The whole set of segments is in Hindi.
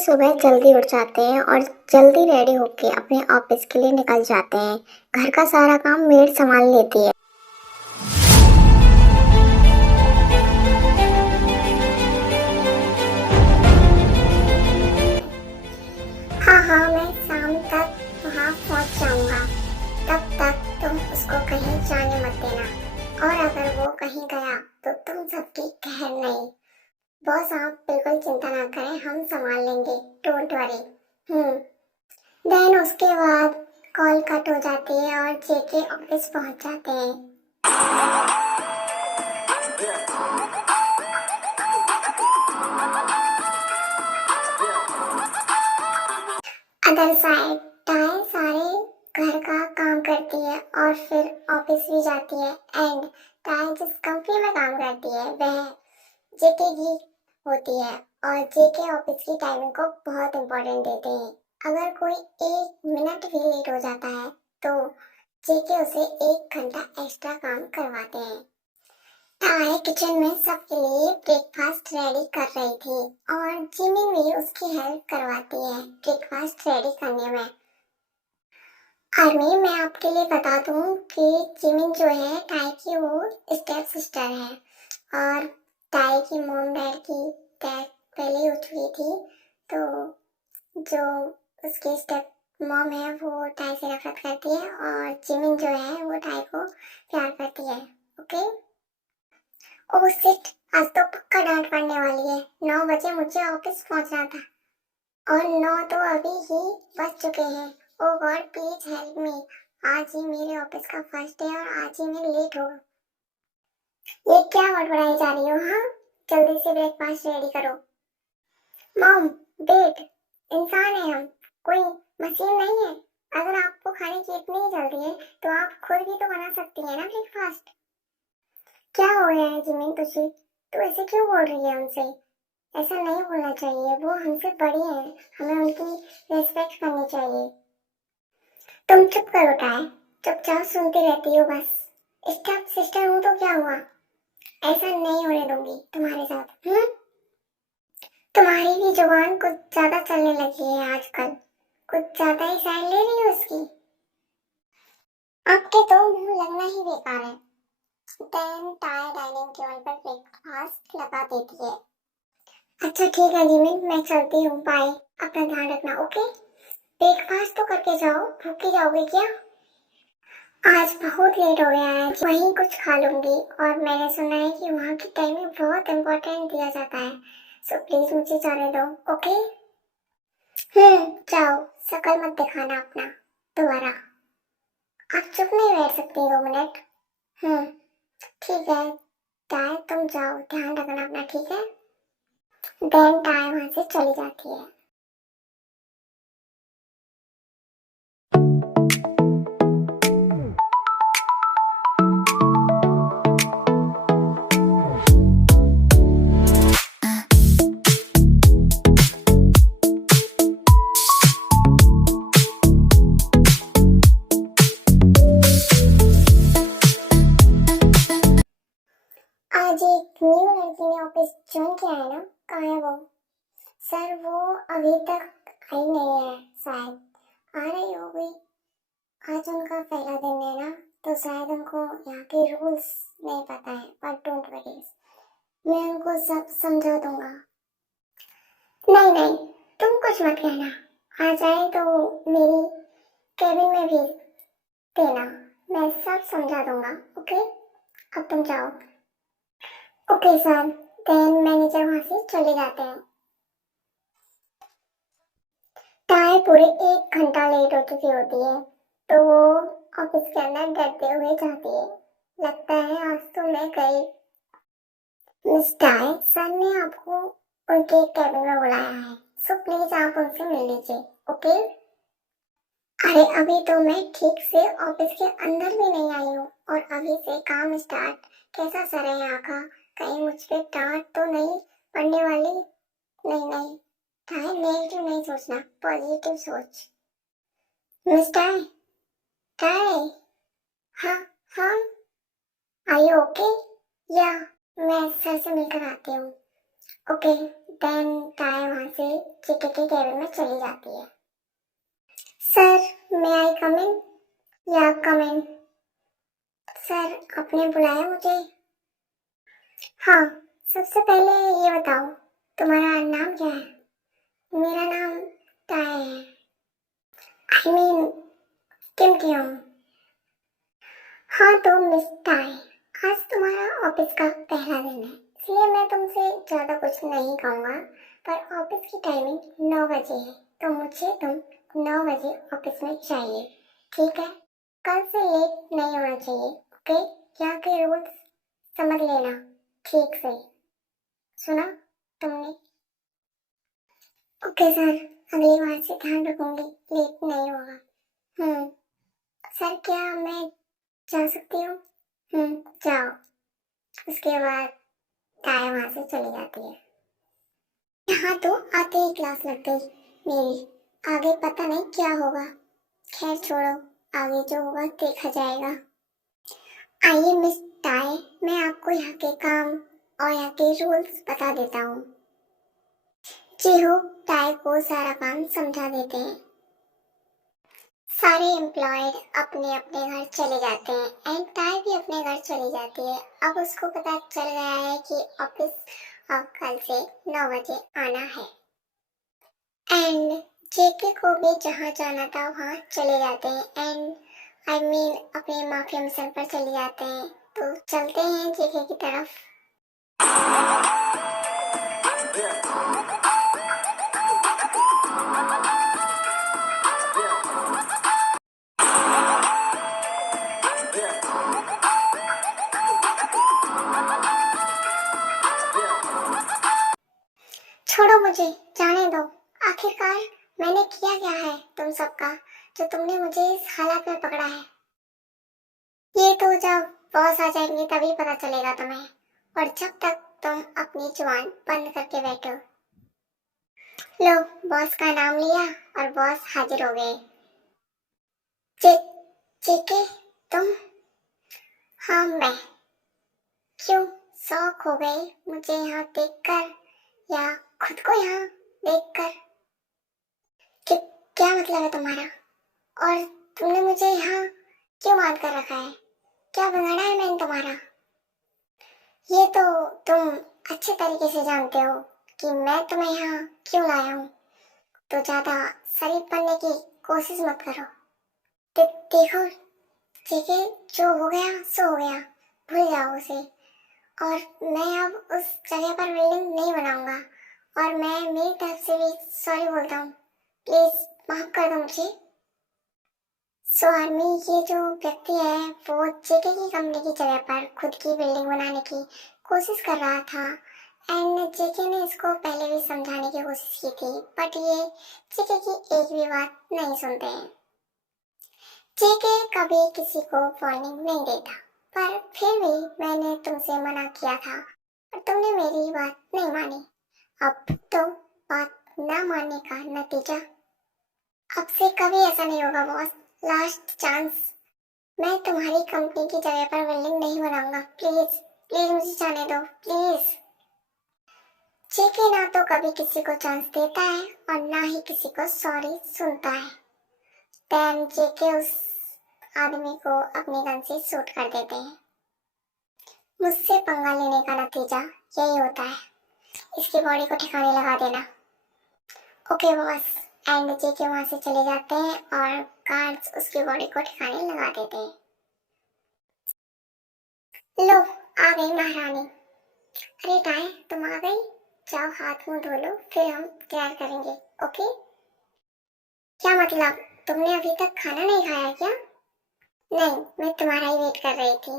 सुबह जल्दी उठ जाते हैं और जल्दी रेडी होके अपने ऑफिस के लिए निकल जाते हैं। घर का सारा काम मेड संभाल लेती है। हाँ हाँ, मैं शाम तक वहाँ पहुँच जाऊँगा। तब तक तुम उसको कहीं जाने मत देना, और अगर वो कहीं गया तो तुम सबकी खैर नहीं। बॉस, आप बिल्कुल चिंता ना करें, हम संभाल लेंगे, डोंट वरी। देन उसके बाद कॉल कट हो जाती है और जेके ऑफिस पहुंच जाते हैं। अदर साइड टाय सारे घर का काम करती है और फिर ऑफिस भी जाती है। एंड टाय जिस कंपनी में काम करती है वह जेके की होती है, और जेके ऑफिस की टाइमिंग को बहुत इम्पोर्टेंट देते हैं। अगर कोई 1 मिनट भी लेट हो जाता है तो जेके उसे 1 घंटा एक्स्ट्रा काम करवाते हैं। टाय किचन में सबके लिए ब्रेकफास्ट रेडी कर रही थी और जिमिन भी उसकी हेल्प करवाती है ब्रेकफास्ट रेडी करने में। आर्मी, मैं आपके लिए बता दूं कि जिमिन जो है टाय की वो स्टेप सिस्टर है, और टाय की मॉम डैड की डेथ पहले ही हो चुकी थी, तो जो उसकी स्टेप मॉम है वो टाय से नफरत करती है और जिमिन जो है वो टाय को प्यार करती है। ओके। ओह शिट, आज तो पक्का डांट पड़ने वाली है। 9 बजे मुझे ऑफिस पहुंचना था और 9 तो अभी ही बज चुके हैं। ओह गॉड, प्लीज हेल्प मी। आज ही मेरे ऑफिस का फर्स्ट डे और आज ही मैं लेट हो। ये क्या बड़बड़ाई जा रही हो? हाँ, जल्दी से ब्रेकफास्ट रेडी करो। मॉम, वेट, इंसान है हम, कोई मशीन नहीं है। अगर आपको खाने की इतनी जल्दी है तो आप खुद भी तो बना सकती है ना ब्रेकफास्ट। क्या हो गया है जिमिन तुझे? तू ऐसे क्यों बोल रही है उनसे? ऐसा नहीं बोलना चाहिए, वो हमसे बड़ी हैं, हमें उनकी रिस्पेक्ट करनी चाहिए। तुम चुप करो टाय, चुपचाप सुनती रहती हो बस। स्टेप सिस्टर हूँ तो क्या हुआ? ऐसा नहीं होने दूंगी तुम्हारे साथ। तुम्हारी भी जुबान कुछ ज्यादा चलने लगी है आजकल, कुछ ज्यादा ही साइड ले रही हो उसकी। आपके तो मुंह लगना ही बेकार है। देन टाय डाइनिंग टेबल पर ब्रेकफास्ट लगा देती है। अच्छा ठीक है जिमिन, मैं चलती हूँ, बाय। अपना ध्यान रखना, ओके। ब्रेकफास्ट तो करके जाओ, भूखी जाओगे क्या? आज बहुत लेट हो गया है, वहीं कुछ खा लूंगी, और मैंने सुना है कि वहाँ की टाइमिंग बहुत इम्पोर्टेंट दिया जाता है, सो प्लीज मुझे जाने दो, ओके। जाओ, शकल मत दिखाना अपना दोबारा। आप चुप नहीं बैठ सकती 2 मिनट? ठीक है टाय, तुम जाओ, ध्यान रखना अपना, ठीक है। देन टाय वहां से चली जाती है। आज एक न्यू लड़की ने ऑफिस ज्वाइन किया है ना, कहाँ है वो? सर वो अभी तक आई नहीं है, शायद आ रही होगी। आज उनका पहला दिन है ना, तो शायद उनको यहाँ के रूल्स नहीं पता है, बट डोंट वरी, मैं उनको सब समझा दूंगा। नहीं नहीं, तुम कुछ मत कहना, आ जाए तो मेरी केबिन में भेज देना, मैं सब समझा दूंगा, ओके। अब तुम जाओ। Okay sir. देन मैनेजर वहां से चले जाते हैं। टाय पूरे 1 घंटा लेट हो चुकी होती है, तो वो ऑफिस के अंदर डरते हुए जाती है। लगता है आज तो मैं गई। मिस टाय, सर ने आपको उनके कैबिन में बुलाया है, सो प्लीज आप उनसे मिल लीजिए, ओके। अरे अभी तो मैं ठीक से ऑफिस के अंदर भी नहीं आई हूँ और अभी से काम स्टार्ट। कैसा सर है यहाँ का? कहीं मुझ पे डांट तो नहीं पड़ने वाली? नहीं नहीं टाय, नेगेटिव नहीं सोचना, पॉजिटिव सोच। मिस टाय, टाय, हाँ हाँ, आर यू ओके? या मैं सर से मिलकर आती हूँ। ओके, देन टाई वहां से जेके के केबिन में चली जाती है। सर मे आई कम इन? या कम इन। सर आपने बुलाया मुझे? हाँ, सबसे पहले ये बताओ तुम्हारा नाम क्या है? मेरा नाम टाई है। आई मीन किम क्यों? हाँ तो मिस टाई, आज तुम्हारा ऑफिस का पहला दिन है, इसलिए मैं तुमसे ज़्यादा कुछ नहीं कहूँगा, पर ऑफिस की टाइमिंग 9 बजे है, तो मुझे तुम 9 बजे ऑफिस में चाहिए, ठीक है? कल से लेट नहीं होना चाहिए, ओके? यहाँ के रूल्स समझ लेना ठीक से। सुना तुमने? ओके सर, अगली बार से ध्यान रखूंगी, लेट नहीं होगा। सर क्या मैं जा सकती हूँ? जाओ। उसके बाद ताया वहां से चली जाती है। यहाँ तो आते ही क्लास लग गई मेरी, आगे पता नहीं क्या होगा। खैर छोड़ो, आगे जो होगा देखा जाएगा। आइए मिस टाई, मैं आपको यहाँ के काम और यहाँ के रूल्स बता देता हूँ। जी हो, टाई को सारा काम समझा देते हैं। सारे एम्प्लॉयड अपने अपने घर चले जाते हैं एंड टाई भी अपने घर चली जाती है। अब उसको पता चल गया है कि ऑफिस अब कल से 9 बजे आना है एंड जेके को भी जहाँ जाना था वहाँ चले जाते हैं एंड आई मीन अपने माँ के मिशन पर चले जाते हैं। तो चलते हैं जेके की तरफ। छोड़ो मुझे, जाने दो। आखिरकार मैंने किया क्या है तुम सबका, जो तुमने मुझे इस हालत में पकड़ा है? ये तो जब बॉस आ जाएंगे तभी पता चलेगा तुम्हें, और जब तक तुम अपनी जुबान बंद करके बैठो। लो, बॉस का नाम लिया और बॉस हाजिर हो गए। जेके तुम? हाँ मैं। क्यों, शौक हो गए मुझे यहाँ देखकर या खुद को यहाँ देखकर? कि क्या मतलब है तुम्हारा? और तुमने मुझे यहाँ क्यों बांध कर रखा है? क्या बिगाड़ा है मैंने तुम्हारा? ये तो तुम अच्छे तरीके से जानते हो कि मैं तुम्हें यहाँ क्यों लाया हूँ, तो ज्यादा शरीफ बनने की कोशिश मत करो। देखो ठीक है, जो हो गया सो हो गया, भूल जाओ उसे। और मैं अब उस जगह पर बिल्डिंग नहीं बनाऊंगा, और मैं मेरी तरफ से भी सॉरी बोलता हूँ, प्लीज माफ कर दो मुझे। सो आर्मी, ये जो व्यक्ति है वो जेके की कंपनी की जगह पर खुद की बिल्डिंग बनाने की कोशिश कर रहा था एंड जेके ने इसको पहले भी समझाने की कोशिश की थी, बट ये जेके की एक भी बात नहीं सुनते हैं। जेके कभी किसी को वार्निंग नहीं देता, पर फिर भी मैंने तुमसे मना किया था और तुमने मेरी बात नहीं मानी। अब तो बात ना मानने का नतीजा। अब से कभी ऐसा नहीं होगा बॉस, लास्ट चांस। मैं तुम्हारी कंपनी की जगह पर बिल्डिंग नहीं बनाऊंगा, प्लीज प्लीज मुझे जाने दो प्लीज। जेके ना तो कभी किसी को चांस देता है और ना ही किसी को सॉरी सुनता है। देन जेके उस आदमी को अपनी गन से शूट कर देते हैं। मुझसे पंगा लेने का नतीजा यही होता है, इसकी बॉडी को ठिकाने लगा देना। Okay boss. एंड जेके वहां से चले जाते हैं और गार्ड्स उसकी बॉडी को ठिकाने लगा देते हैं। लो, आ गई महारानी। अरे टाई, तुम आ गई? जाओ हाथ मुंह धो लो, फिर हम तैयार करेंगे, ओके? क्या मतलब, तुमने अभी तक खाना नहीं खाया क्या? नहीं, मैं तुम्हारा ही वेट कर रही थी।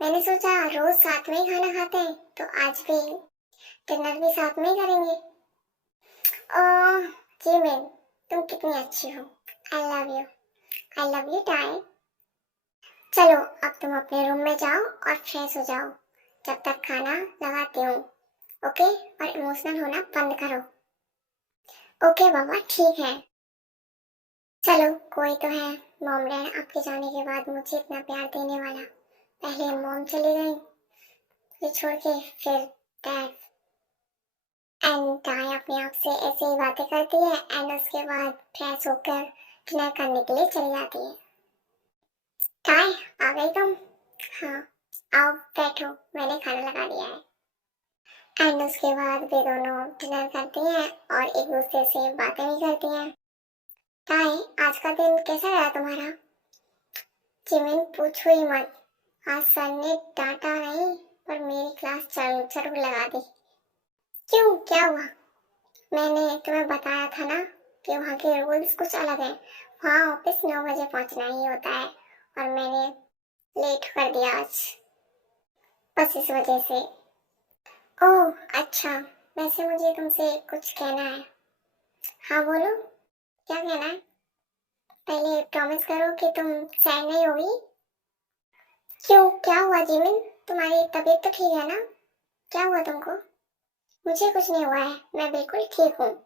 मैंने सोचा रोज साथ में ही खाना खाते हैं, तो आज भी डिनर भी साथ में ही करेंगे। ओह जी मैम, तुम कितनी अच्छी हो। I love you. I love you tie. चलो अब तुम अपने रूम में जाओ और फ्रेश हो जाओ, जब तक खाना लगाती हूँ, ओके? और इमोशनल होना बंद करो। ओके बाबा, ठीक है। चलो कोई तो है, मॉम डैड आपके जाने के बाद मुझे इतना प्यार देने वाला। पहले मॉम चली गई, फिर छोड़ के फिर डैड। एंड टाई अपने आप से ऐसे ही बातें करती है एंड उसके बाद फ्रेश होकर डिनर करने के लिए चली जाती है। टाई, आ गई तुम? हाँ, आओ बैठो, मैंने खाना लगा दिया है। एंड उसके बाद वे दोनों डिनर करती हैं और एक दूसरे से बातें भी करती हैं। टाई, आज का दिन कैसा रहा तुम्हारा? जिमिन, पूछो ही मत। आज सर ने डांटा नहीं पर मेरी क्लास जरूर लगा दी। क्यों, क्या हुआ? मैंने तुम्हें बताया था ना कि वहाँ के रूल्स कुछ अलग हैं। वहाँ ऑफिस 9 बजे पहुँचना ही होता है और मैंने लेट कर दिया आज, बस इस वजह से। ओह अच्छा, वैसे मुझे तुमसे कुछ कहना है। हाँ बोलो, क्या कहना है? पहले प्रॉमिस करो कि तुम सैड नहीं होगी। क्यों, क्या हुआ जिमिन? तुम्हारी तबीयत तो ठीक है ना? क्या हुआ तुमको? मुझे कुछ नहीं हुआ है, मैं बिल्कुल ठीक हूँ।